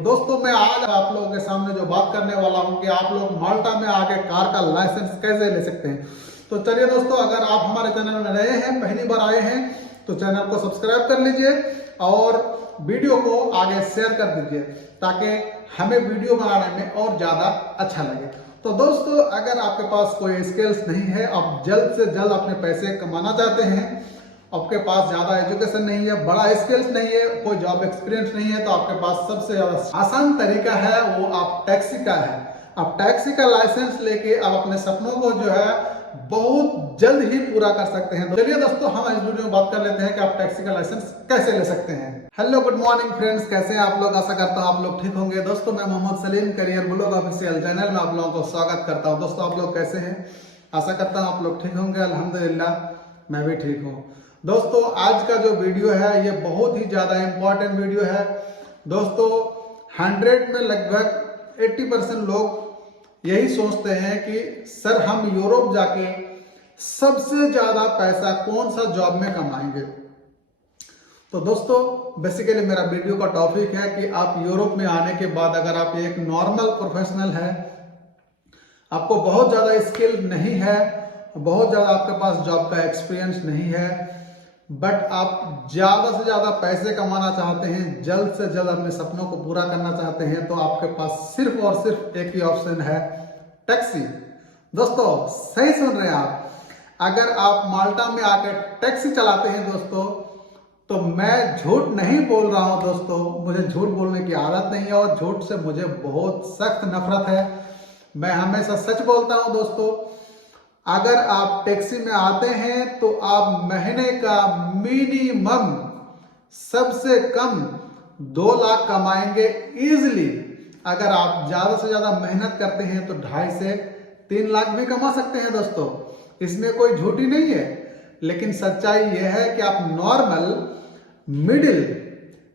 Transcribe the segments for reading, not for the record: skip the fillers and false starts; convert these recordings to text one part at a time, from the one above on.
दोस्तों मैं आज आप लोगों के सामने जो बात करने वाला हूं कि आप लोग माल्टा में आके कार का लाइसेंस कैसे ले सकते हैं। तो चलिए दोस्तों, अगर आप हमारे चैनल में नए हैं, पहली बार आए हैं, तो चैनल को सब्सक्राइब कर लीजिए और वीडियो को आगे शेयर कर दीजिए ताकि हमें वीडियो बनाने में और ज्यादा अच्छा लगे। तो दोस्तों, अगर आपके पास कोई स्किल्स नहीं है, आप जल्द से जल्द अपने पैसे कमाना चाहते हैं, आपके पास ज्यादा एजुकेशन नहीं है, बड़ा स्किल्स नहीं है, कोई जॉब एक्सपीरियंस नहीं है, तो आपके पास सबसे ज्यादा आसान तरीका है वो आप टैक्सी का है। आप टैक्सी का लाइसेंस लेके आप अपने सपनों को जो है बहुत जल्द ही पूरा कर सकते हैं। चलिए दोस्तों, हम इस वीडियो में बात कर लेते हैं कि आप टैक्सी का लाइसेंस कैसे ले सकते हैं। हेलो, गुड मॉर्निंग फ्रेंड्स, कैसे हैं आप लोग? आशा करता हूं आप लोग ठीक होंगे। दोस्तों, मैं Mohammad Saleem career blog official channel में आप लोगों को स्वागत करता हूं। दोस्तों, आप लोग कैसे हैं? आशा करता हूं आप लोग ठीक होंगे। अल्हम्दुलिल्लाह मैं भी ठीक हूँ। दोस्तों, आज का जो वीडियो है ये बहुत ही ज्यादा इंपॉर्टेंट वीडियो है। दोस्तों, 100 में लगभग 80% लोग यही सोचते हैं कि सर हम यूरोप जाके सबसे ज्यादा पैसा कौन सा जॉब में कमाएंगे। तो दोस्तों, बेसिकली मेरा वीडियो का टॉपिक है कि आप यूरोप में आने के बाद अगर आप एक नॉर्मल प्रोफेशनल है, आपको बहुत ज्यादा स्किल नहीं है, बहुत ज्यादा आपके पास जॉब का एक्सपीरियंस नहीं है, बट आप ज्यादा से ज्यादा पैसे कमाना चाहते हैं, जल्द से जल्द अपने सपनों को पूरा करना चाहते हैं, तो आपके पास सिर्फ और सिर्फ एक ही ऑप्शन है, टैक्सी। दोस्तों, सही सुन रहे हैं आप। अगर आप माल्टा में आकर टैक्सी चलाते हैं दोस्तों, तो मैं झूठ नहीं बोल रहा हूं दोस्तों, मुझे झूठ बोलने की आदत नहीं है और झूठ से मुझे बहुत सख्त नफरत है। मैं हमेशा सच बोलता हूं दोस्तों। अगर आप टैक्सी में आते हैं तो आप महीने का मिनिमम सबसे कम 2 लाख कमाएंगे इजीली। अगर आप ज्यादा से ज्यादा मेहनत करते हैं तो 2.5 से 3 लाख भी कमा सकते हैं दोस्तों, इसमें कोई झूठी नहीं है। लेकिन सच्चाई यह है कि आप नॉर्मल, मिडिल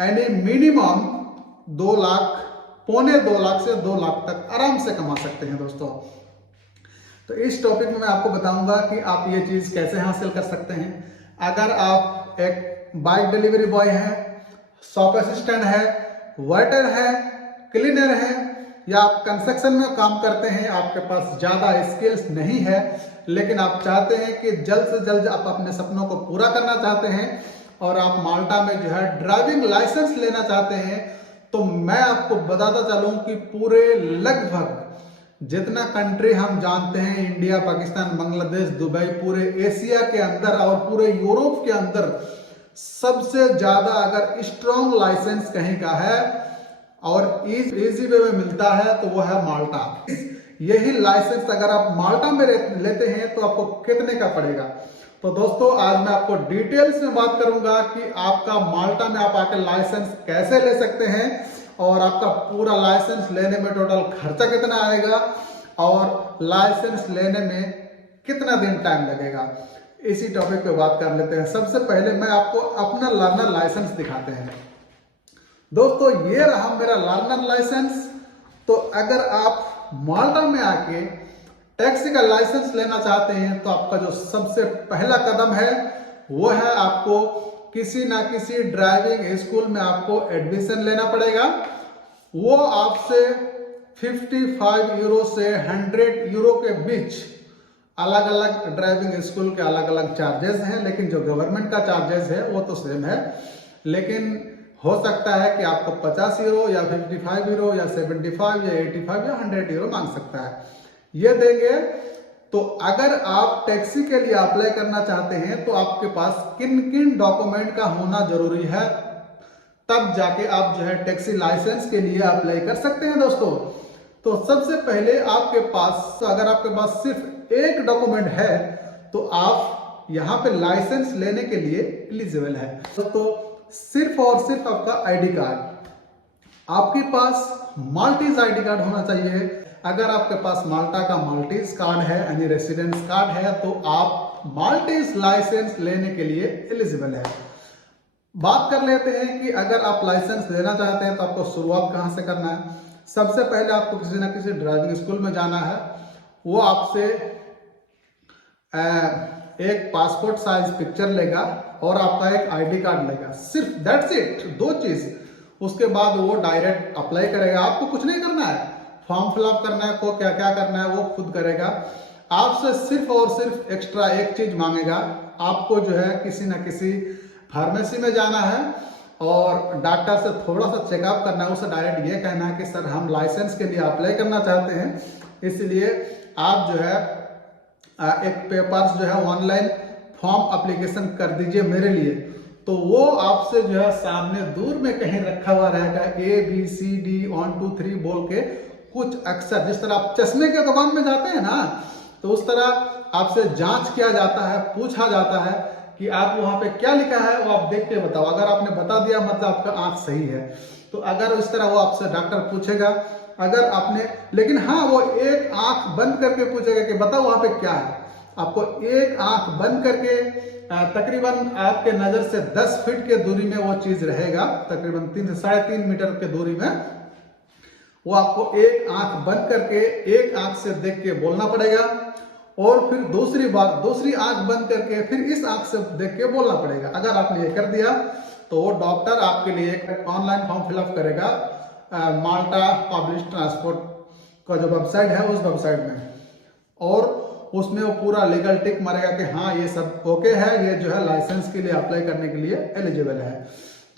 यानी मिनिमम 2 लाख, पौने 2 लाख से 2 लाख तक आराम से कमा सकते हैं दोस्तों। तो इस टॉपिक में मैं आपको बताऊंगा कि आप ये चीज कैसे हासिल कर सकते हैं। अगर आप एक बाइक डिलीवरी बॉय हैं, शॉप असिस्टेंट है, वेटर है, क्लीनर है, या आप कंस्ट्रक्शन में काम करते हैं, आपके पास ज्यादा स्किल्स नहीं है, लेकिन आप चाहते हैं कि जल्द से जल्द आप अपने सपनों को पूरा करना चाहते हैं और आप माल्टा में जो है ड्राइविंग लाइसेंस लेना चाहते हैं, तो मैं आपको बताता चलूं कि पूरे लगभग जितना कंट्री हम जानते हैं, इंडिया, पाकिस्तान, बांग्लादेश, दुबई, पूरे एशिया के अंदर और पूरे यूरोप के अंदर सबसे ज्यादा अगर स्ट्रॉन्ग लाइसेंस कहीं का है और इजी वे में मिलता है तो वो है माल्टा। यही लाइसेंस अगर आप माल्टा में लेते हैं तो आपको कितने का पड़ेगा? तो दोस्तों, आज मैं आपको डिटेल्स में बात करूंगा कि आपका माल्टा में आप आकर लाइसेंस कैसे ले सकते हैं और आपका पूरा लाइसेंस लेने में टोटल खर्चा कितना आएगा और लाइसेंस लेने में कितना दिन टाइम लगेगा। इसी टॉपिक पे बात कर लेते हैं। सबसे पहले मैं आपको अपना लर्नर लाइसेंस दिखाते हैं। दोस्तों, ये रहा मेरा लर्नर लाइसेंस। तो अगर आप माल्टा में आके टैक्सी का लाइसेंस लेना चाहते हैं तो आपका जो सबसे पहला कदम है वो है आपको किसी ना किसी ड्राइविंग स्कूल में आपको एडमिशन लेना पड़ेगा। वो आपसे 55 यूरो से 100 यूरो के बीच, अलग अलग ड्राइविंग स्कूल के अलग अलग चार्जेस हैं, लेकिन जो गवर्नमेंट का चार्जेस है वो तो सेम है। लेकिन हो सकता है कि आपको 50 यूरो या 55 यूरो या 75 या 85 या 100 यूरो मांग सकता है, ये देंगे। तो अगर आप टैक्सी के लिए अप्लाई करना चाहते हैं तो आपके पास किन किन डॉक्यूमेंट का होना जरूरी है, तब जाके आप जो है टैक्सी लाइसेंस के लिए अप्लाई कर सकते हैं दोस्तों। तो सबसे पहले आपके पास, अगर आपके पास सिर्फ एक डॉक्यूमेंट है तो आप यहाँ पे लाइसेंस लेने के लिए एलिजिबल है दोस्तों। सिर्फ और सिर्फ आपका आईडी कार्ड, आपके पास माल्टीज आईडी कार्ड होना चाहिए। अगर आपके पास माल्टा का माल्टीज कार्ड है यानी रेसिडेंस कार्ड है तो आप माल्टीज लाइसेंस लेने के लिए एलिजिबल है। बात कर लेते हैं कि अगर आप लाइसेंस लेना चाहते हैं तो आपको शुरुआत कहां से करना है। सबसे पहले आपको किसी ना किसी ड्राइविंग स्कूल में जाना है। वो आपसे एक पासपोर्ट साइज पिक्चर लेगा और आपका एक आईडी कार्ड लेगा, सिर्फ दैट्स इट, 2 चीज। उसके बाद वो डायरेक्ट अप्लाई करेगा। आपको कुछ नहीं करना है, फॉर्म फिलअप करना है, को क्या क्या करना है वो खुद करेगा। आपसे सिर्फ और सिर्फ एक्स्ट्रा एक चीज मांगेगा, आपको जो है किसी न किसी फार्मेसी में जाना है और डॉक्टर से थोड़ा सा चेकअप करना है। उसे डायरेक्ट ये कहना है कि सर हम लाइसेंस के लिए अप्लाई करना चाहते हैं, इसलिए आप जो है एक पेपर्स जो है ऑनलाइन फॉर्म एप्लीकेशन कर दीजिए मेरे लिए। तो वो आपसे जो है सामने दूर में कहीं रखा हुआ रहेगा ABCD 1 2 3 बोल के कुछ अक्षर, जिस तरह आप चश्मे के दुकान में जाते हैं ना, तो उस तरह आपसे जांच किया जाता है, पूछा जाता है कि आप वहां पे क्या लिखा है वो आप देख के बताओ। अगर आपने बता दिया मतलब आपका आंख सही है। तो अगर इस तरह वो आपसे डॉक्टर पूछेगा, अगर आपने, लेकिन हाँ वो एक आंख बंद करके पूछेगा कि बताओ वहां पे क्या है। आपको एक आंख बंद करके तकरीबन आपके नजर से 10 फीट के दूरी में वो चीज रहेगा, तकरीबन 3 से 3.5 मीटर के दूरी में। वो आपको एक आंख बंद करके एक आंख से देख के बोलना पड़ेगा और फिर दूसरी बार दूसरी आंख बंद करके फिर इस आंख से देख के बोलना पड़ेगा। अगर आपने ये कर दिया तो वो डॉक्टर आपके लिए एक ऑनलाइन फॉर्म फिलअप करेगा माल्टा पब्लिक ट्रांसपोर्ट का जो वेबसाइट है उस वेबसाइट में, और उसमें वो पूरा लीगल टिक मारेगा कि हाँ ये सब ओके है, ये जो है लाइसेंस के लिए अप्लाई करने के लिए एलिजिबल है।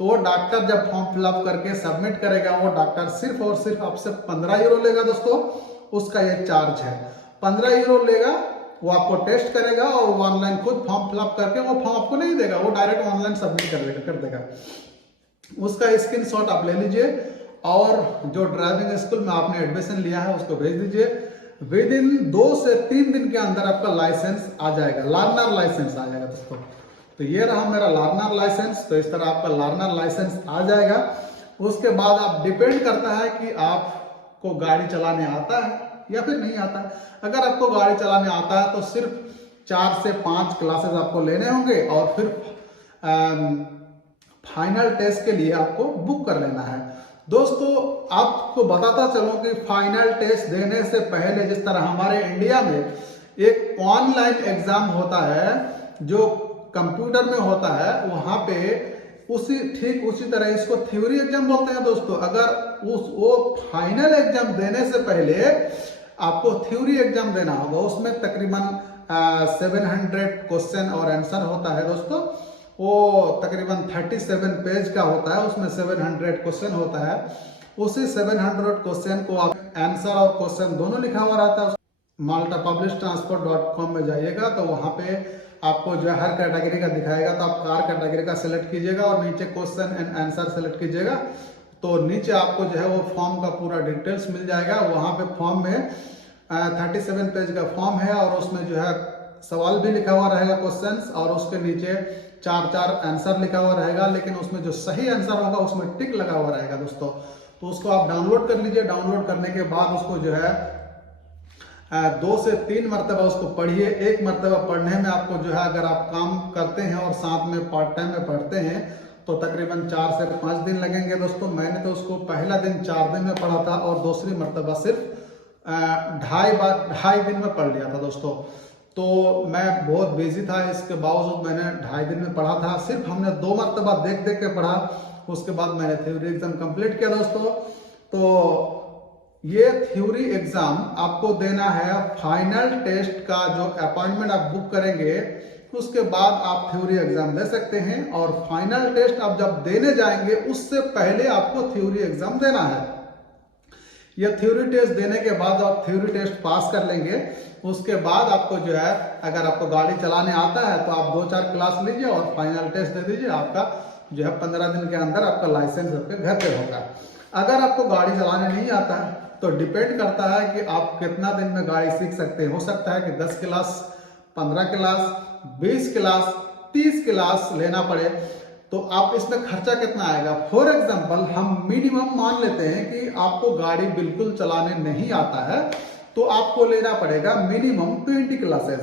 तो वो डॉक्टर जब फॉर्म फिलअप करके सबमिट करेगा, वो डॉक्टर सिर्फ और सिर्फ आपसे 15 यूरो लेगा दोस्तों, उसका ये चार्ज है। 15 यूरो लेगा, वो आपको टेस्ट करेगा और वो ऑनलाइन खुद फॉर्म फिलअप करके वो फॉर्म आपको नहीं देगा, वो डायरेक्ट ऑनलाइन सबमिट कर देगा। उसका स्क्रीनशॉट आप ले लीजिए और जो ड्राइविंग स्कूल में आपने एडमिशन लिया है उसको भेज दीजिए। विद इन 2 से 3 दिन के अंदर आपका लाइसेंस आ जाएगा, लर्नर लाइसेंस आ जाएगा दोस्तों। तो ये रहा मेरा लर्नर लाइसेंस। तो इस तरह आपका लर्नर लाइसेंस आ जाएगा। उसके बाद आप डिपेंड करता है कि आपको गाड़ी चलाने आता है या फिर नहीं आता है। अगर आपको गाड़ी चलाने आता है तो सिर्फ 4 से 5 क्लासेस आपको लेने होंगे और फिर फाइनल टेस्ट के लिए आपको बुक कर लेना है। दोस्तों आपको बताता चलूं कि फाइनल टेस्ट देने से पहले, जिस तरह हमारे इंडिया में एक ऑनलाइन एग्जाम होता है जो कंप्यूटर में होता है, वहां पे ठीक उसी तरह इसको थ्योरी एग्जाम बोलते हैं दोस्तों। अगर वो फाइनल एग्जाम देने से पहले आपको थ्योरी एग्जाम देना होगा, उसमें तकरीबन 700 क्वेश्चन और आंसर होता है दोस्तों। वो तकरीबन 37 पेज का होता है, उसमें 700 क्वेश्चन होता है। उसी 700 क्वेश्चन को आप आंसर और क्वेश्चन दोनों लिखा हुआ रहता है। maltapublictransport.com में जाइएगा तो वहां पे आपको जो हर कैटेगरी का दिखाएगा, तो आप कार कैटेगरी का सिलेक्ट कीजिएगा और नीचे क्वेश्चन एंड आंसर सेलेक्ट कीजिएगा। तो नीचे आपको जो है वो फॉर्म का पूरा डिटेल्स मिल जाएगा। वहां पे फॉर्म में 37 पेज का फॉर्म है और उसमें जो है सवाल भी लिखा हुआ रहेगा, क्वेश्चंस, और उसके नीचे 4 आंसर लिखा हुआ रहेगा। लेकिन उसमें जो सही आंसर होगा उसमें टिक लगा हुआ रहेगा दोस्तों। तो उसको आप डाउनलोड कर लीजिए। डाउनलोड करने के बाद उसको जो है 2 से 3 मरतबा उसको पढ़िए। एक मरतबा पढ़ने में आपको जो है, अगर आप काम करते हैं और साथ में पार्ट टाइम में पढ़ते हैं तो तकरीबन 4 से 5 दिन लगेंगे दोस्तों। मैंने तो उसको पहला दिन 4 दिन में पढ़ा था और दूसरी मरतबा सिर्फ 2.5 दिन में पढ़ लिया था दोस्तों। तो मैं बहुत बिजी था, इसके बावजूद मैंने 2.5 दिन में पढ़ा था। सिर्फ हमने 2 मरतबा देख के पढ़ा, उसके बाद मैंने थ्योरी एग्जाम कंप्लीट किया दोस्तों। तो ये थ्योरी एग्जाम आपको देना है। फाइनल टेस्ट का जो अपॉइंटमेंट आप बुक करेंगे उसके बाद आप थ्योरी एग्जाम दे सकते हैं। और फाइनल टेस्ट आप जब देने जाएंगे उससे पहले आपको थ्योरी एग्जाम देना है। यह थ्योरी टेस्ट देने के बाद आप थ्योरी टेस्ट पास कर लेंगे, उसके बाद आपको जो है, अगर आपको गाड़ी चलाने आता है तो आप 2-4 क्लास लीजिए और फाइनल टेस्ट दे दीजिए। आपका जो है 15 दिन के अंदर आपका लाइसेंस आपके घर पे होगा। अगर आपको गाड़ी चलाने नहीं आता है तो डिपेंड करता है कि आप कितना दिन में गाड़ी सीख सकते हैं। हो सकता है कि 10 क्लास, 15 क्लास, 20 क्लास, 30 क्लास लेना पड़े। तो आप इसमें खर्चा कितना आएगा? फॉर एग्जाम्पल हम मिनिमम मान लेते हैं कि आपको गाड़ी बिल्कुल चलाने नहीं आता है तो आपको लेना पड़ेगा मिनिमम 20 क्लासेस।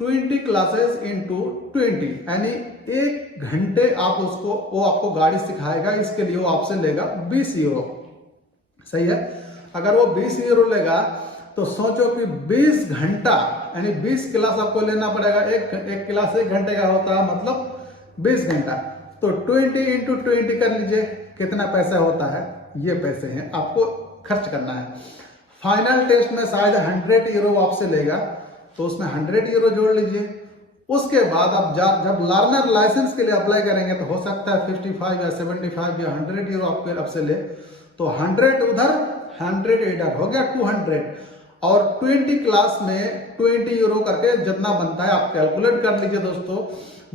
20 क्लासेस इंटू 20 यानी 1 घंटे आप उसको, वो आपको गाड़ी सिखाएगा। इसके लिए वो आपसे लेगा 20 यूरो। सही है। अगर वो 20 यूरो लेगा तो सोचो कि 20 घंटा यानी 20 क्लास आपको लेना पड़ेगा। एक क्लास 1 घंटे का होता है, मतलब 20 घंटा। तो 20 इंटू 20 कर लीजिए कितना पैसा होता है, ये पैसे हैं आपको खर्च करना है। फाइनल टेस्ट में शायद 100 यूरो आपसे लेगा, तो उसमें 100 यूरो जोड़ लीजिए। उसके बाद आप जब लर्नर लाइसेंस के लिए अप्लाई करेंगे तो हो सकता है 55 या 75 या 100 यूरो आपके आपसे ले, तो 100 उधर 100 इधर हो गया 200, और 20 क्लास में 20 यूरो करके जितना बनता है आप कैलकुलेट कर लीजिए दोस्तों।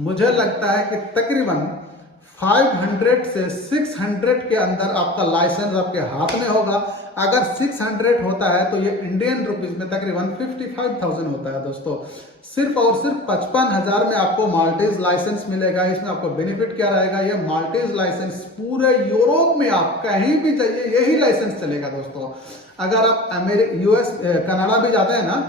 मुझे लगता है कि तकरीबन 500 से 600 के अंदर आपका लाइसेंस आपके हाथ में होगा। अगर 600 होता है तो ये इंडियन रुपीज में तकरीबन 55,000 होता है दोस्तों। सिर्फ और सिर्फ 55,000 में आपको माल्टीज लाइसेंस मिलेगा। इसमें आपको बेनिफिट क्या रहेगा, ये माल्टीज लाइसेंस पूरे यूरोप में आप कहीं भी जाइए यही लाइसेंस चलेगा दोस्तों। अगर आप यूएस कनाडा भी जाते हैं ना,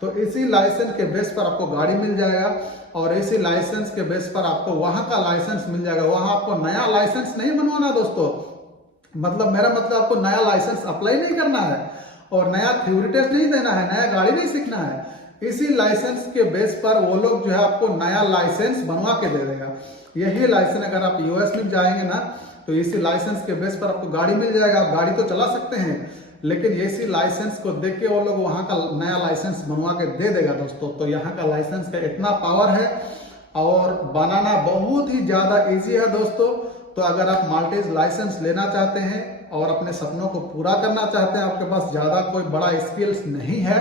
तो इसी लाइसेंस के बेस पर आपको गाड़ी मिल जाएगा, और इसी लाइसेंस के बेस पर आपको वहां का लाइसेंस मिल जाएगा। वहां आपको नया लाइसेंस नहीं बनवाना दोस्तों, मतलब मेरा मतलब आपको नया लाइसेंस अप्लाई नहीं करना है और नया थ्योरी टेस्ट नहीं देना है, नया गाड़ी नहीं सीखना है। इसी लाइसेंस के बेस पर वो लोग जो है आपको नया लाइसेंस बनवा के दे देगा। यही लाइसेंस अगर आप यूएस में जाएंगे ना, तो इसी लाइसेंस के बेस पर आपको गाड़ी मिल जाएगा, आप गाड़ी तो चला सकते हैं, लेकिन इसी लाइसेंस को देख के वो लोग वहां का नया लाइसेंस बनवा के दे देगा दोस्तों। तो यहाँ का लाइसेंस का इतना पावर है और बनाना बहुत ही ज्यादा इजी है दोस्तों। तो अगर आप माल्टीज लाइसेंस लेना चाहते हैं और अपने सपनों को पूरा करना चाहते हैं, आपके पास ज्यादा कोई बड़ा स्किल्स नहीं है,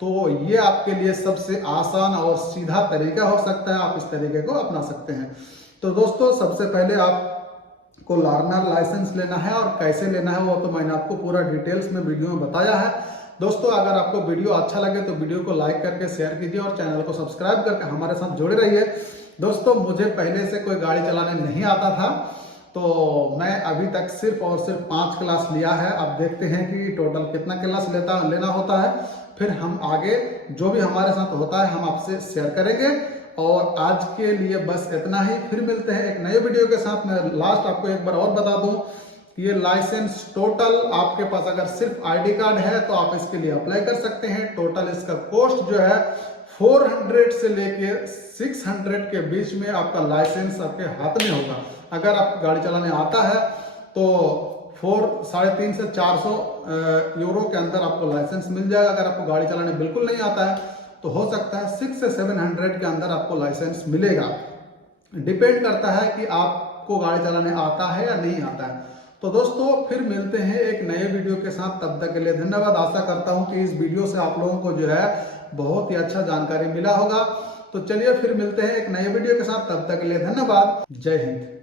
तो ये आपके लिए सबसे आसान और सीधा तरीका हो सकता है। आप इस तरीके को अपना सकते हैं। तो दोस्तों सबसे पहले आपको लर्नर लाइसेंस लेना है, और कैसे लेना है वो तो मैंने आपको पूरा डिटेल्स में वीडियो में बताया है दोस्तों। अगर आपको वीडियो अच्छा लगे तो वीडियो को लाइक करके शेयर कीजिए और चैनल को सब्सक्राइब करके हमारे साथ जुड़े रहिए दोस्तों। मुझे पहले से कोई गाड़ी चलाने नहीं आता था, तो मैं अभी तक सिर्फ और सिर्फ 5 क्लास लिया है। अब देखते हैं कि टोटल कितना क्लास लेना होता है, फिर हम आगे जो भी हमारे साथ होता है हम आपसे शेयर करेंगे। और आज के लिए बस इतना ही, फिर मिलते हैं एक नए वीडियो के साथ। मैं लास्ट आपको एक बार और बता दूं, ये लाइसेंस टोटल आपके पास अगर सिर्फ आईडी कार्ड है तो आप इसके लिए अप्लाई कर सकते हैं। टोटल इसका कॉस्ट जो है 400 से लेके 600 के बीच में आपका लाइसेंस आपके हाथ में होगा। अगर आपको गाड़ी चलाने आता है तो 350 से 400 यूरो के अंदर आपको लाइसेंस मिल जाएगा। अगर आपको गाड़ी चलाने बिल्कुल नहीं आता है तो हो सकता है 600 से 700 के अंदर आपको लाइसेंस मिलेगा। डिपेंड करता है कि आपको गाड़ी चलाने आता है या नहीं आता है। तो दोस्तों फिर मिलते हैं एक नए वीडियो के साथ, तब तक के लिए धन्यवाद। आशा करता हूं कि इस वीडियो से आप लोगों को जो है बहुत ही अच्छा जानकारी मिला होगा। तो चलिए फिर मिलते हैं एक नए वीडियो के साथ, तब तक के लिए धन्यवाद। जय हिंद।